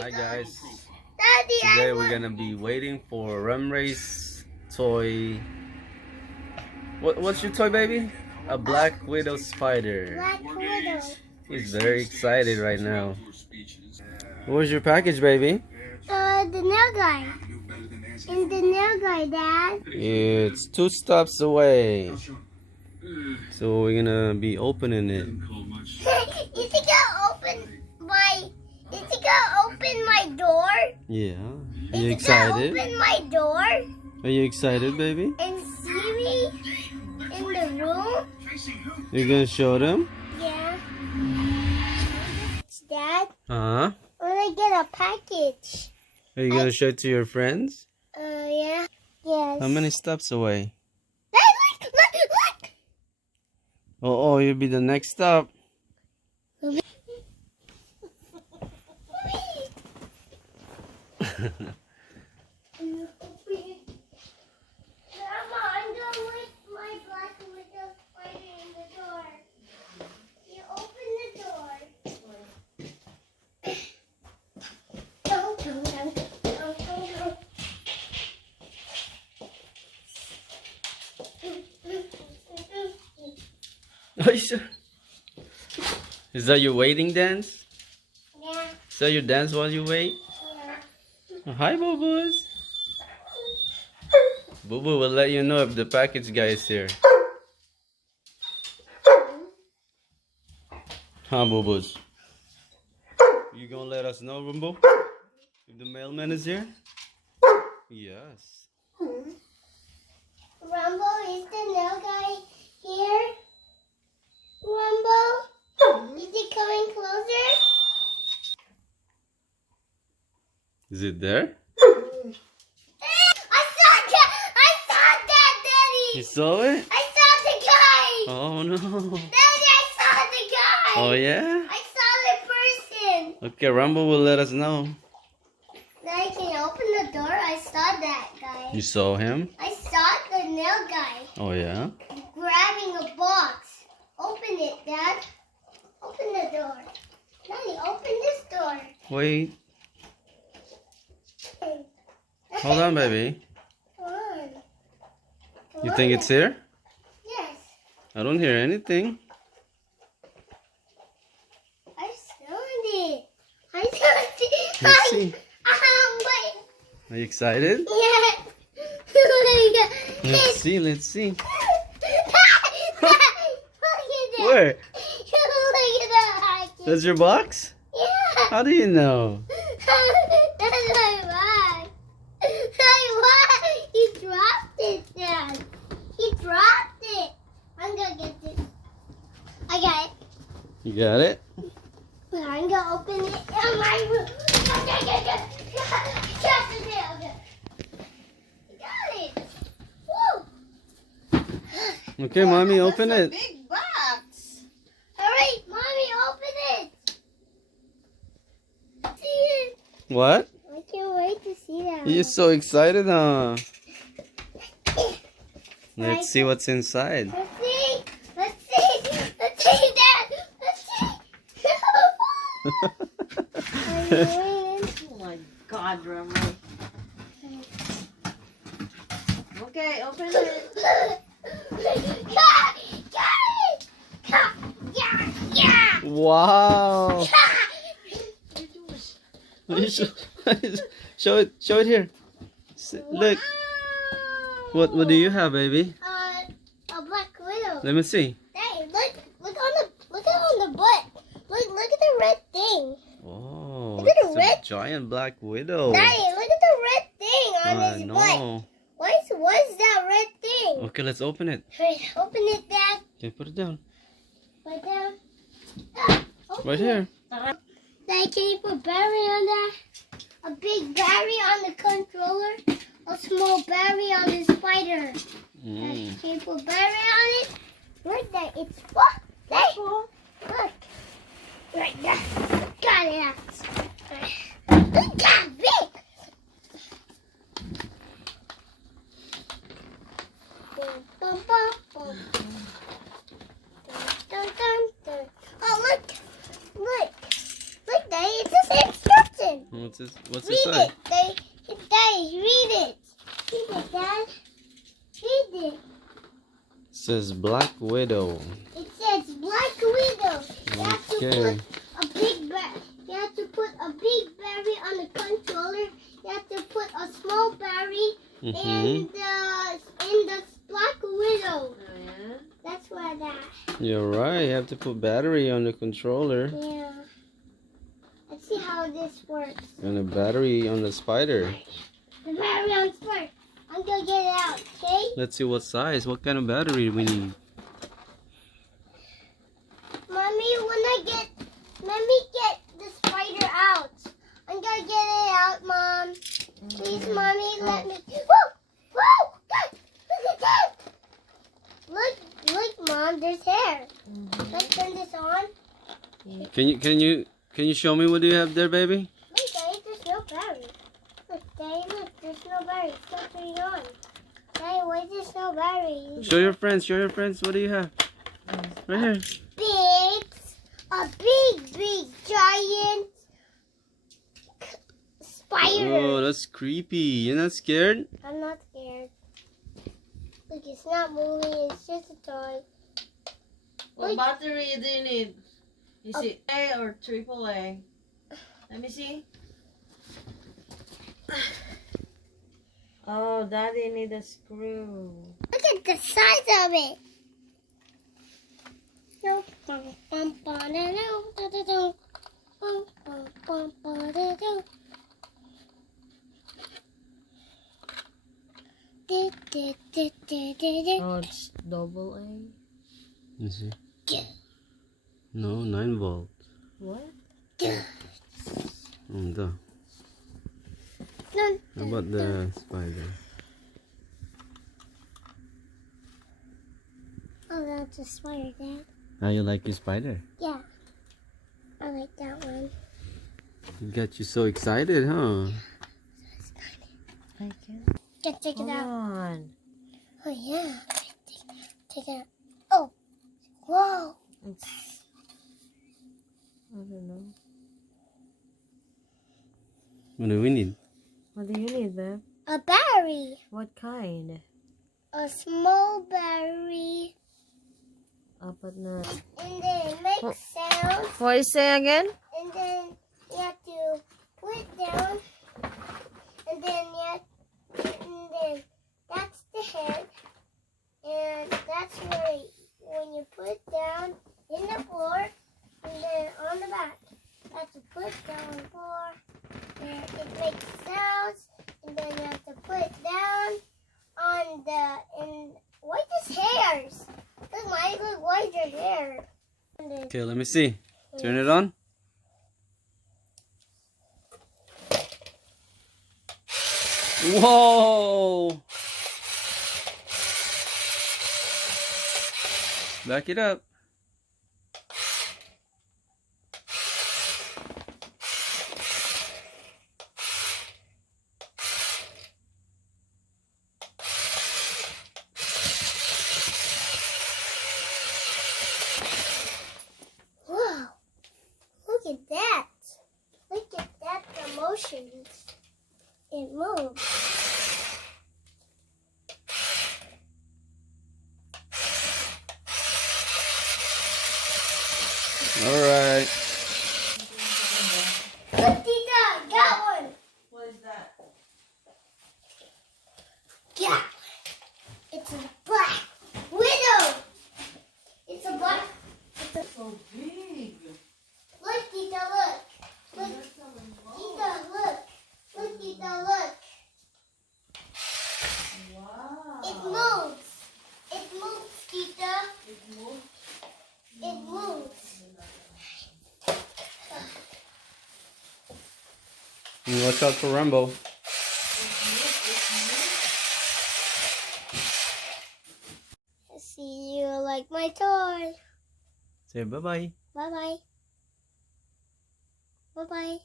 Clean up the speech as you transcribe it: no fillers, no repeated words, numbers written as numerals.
Hi guys, Daddy, today we're gonna be waiting for Ramrei's toy. What's your toy, baby? A Black Widow spider. Black Widow. He's very excited right now. Where's your package, baby? The nail guy. In the nail guy, Dad. It's 2 stops away. So we're gonna be opening it. You think I'll open my? You think I'll open my door? Yeah. Are You you think I'll excited? open my door Are you excited, baby? and see me in the room? You're gonna show them? Yeah. Dad, Uh-huh. when I get a package. Are you gonna show it to your friends? Yeah. Yes. How many stops away? Dad, look! Oh, you'll be the next stop. Grandma, I'm gonna wait my Black Widow spider in the door. You open the door. Are you sure? Is that your waiting dance? Yeah. Is that your dance while you wait? Yeah. Oh, hi, Boo-Boos. Boo-Boo will let you know if the package guy is here. Huh, Boo-Boos? You gonna let us know, Rumbo? If the mailman is here? Yes. Rumbo, is the nail guy here? Rumbo? Is he coming closer? Is it there? I saw that, Daddy! You saw it? I saw the guy! Oh, no. Daddy, I saw the guy! Oh, yeah? I saw the person! Okay, Rumbo will let us know. Daddy, can you open the door? I saw that guy. You saw him? I saw the nail guy Oh, yeah? grabbing a box. Open it, Dad. Open the door. Daddy, open this door. Wait. Hold on, baby. Come on. You think it's here? Yes. I don't hear anything. I found it. I found it. Let's see. Wait. Are you excited? Yeah. Look Let's see, let's see. at that. Where? Look at that. That's your box? Yeah. How do you know? That's my bag. He dropped it, Dad. He dropped it. I'm gonna get this. I got it. You got it? I'm gonna open it in my room. I got it. Woo. Okay, Mommy, open it. Big box. Hurry, Mommy, open it. See it. What? I can't wait to see that. You're so excited, huh? Let's see what's inside. Let's see. Let's see. Let's see that. Let's see. Oh my God, Ramrei. Okay, open it. Yeah. Wow! What are you doing? Show it here. Look. What do you have, baby? A Black Widow. Let me see. Hey, look on the butt. Look at the red thing. Oh, Look at the it's a red- giant black widow. Daddy, look at the red thing on I his butt. know. What is that red thing? Okay, let's open it. Wait, open it, Dad. Okay, put it down. Right down. Open Right it. here. Daddy, can you put battery on that? A big battery on the controller. A small battery on the spider. Mm. Can you put battery on it? Look, that it's what? There. Look. Right there. Got it out. Look at it. Bum, bum, bum, bum. Dun, dun, dun. Oh, look. Look. Look, Daddy. It says instructions. What's this? What's Read this say? it. Daddy, read it. Read it, Dad. Read it. It says Black Widow. It says Black Widow. You have to Okay. put a big You have to put a big battery on the controller. You have to put a small battery in the Black Widow. Oh, yeah? That's why that. You're right. You have to put battery on the controller Yeah. Let's see how this works. and a battery on the spider. The battery on first. I'm gonna get it out, okay? Let's see what size. What kind of battery we need? Mommy, let me get the spider out. I'm gonna get it out, Mom. Please, Mommy, let me. Whoa! Whoa! God, look at that! Look, Mom, there's hair. Let's turn this on. Can you show me what you have there, baby? Look, Daddy, there's no battery. Look, Daddy, look, there's no battery. It's not turning on. Daddy, why is there no battery? Show your friends. Show your friends. What do you have? Right here. A big, giant spider. Oh, that's creepy. You're not scared? I'm not scared. Look, it's not moving. It's just a toy. What battery do you need? Is it A or AAA? Let me see. Oh, Daddy need a screw. Look at the size of it. Oh, it's double A. Let me see. No, 9 volt. What? How about the spider? Oh, that's a spider, Dad. How you like your spider? Yeah, I like that one. It got you so excited, huh? I can. Just take it Hold out. on. Oh yeah, take it out. Oh, whoa! It's. I don't know. What do we need? What do you need, babe? A battery. What kind? A small battery. But not. And then it makes sounds. What you say again? And then you have to put it down. And then that's the head. And that's where when you put it down in the floor and then on the back. You have to put it down on the floor. And it makes sounds. And then you have to put it down on why just hairs? Look, why is your hair? Okay, let me see. Turn it on. Whoa! Back it up. Whoa! Look at that! Look at that, the motions. It moves. All right. Look, Tita, got one. What is that? Got one. It's a black widow. It's a black. So big. Look, Tita, look. Look, Tita, look. Look, Tita, look. Wow. It moves. It moves, Tita. It moves. It moves. And watch out for Rambo. See you like my toy. Say bye-bye. Bye bye. Bye bye.